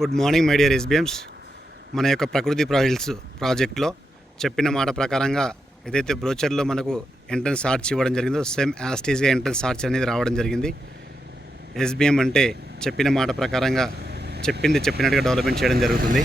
Good morning my dear ఎస్బిఎమ్స్. మన యొక్క ప్రకృతి హిల్స్ ప్రాజెక్ట్లో చెప్పిన మాట ప్రకారంగా ఏదైతే బ్రోచర్లో మనకు ఎంట్రన్స్ ఆర్చ్ ఇవ్వడం జరిగిందో సేమ్ యాస్టీస్గా ఎంట్రన్స్ ఆర్చ్ అనేది రావడం జరిగింది. ఎస్బిఎం అంటే చెప్పిన మాట ప్రకారంగా చెప్పినట్టుగా డెవలప్మెంట్ చేయడం జరుగుతుంది.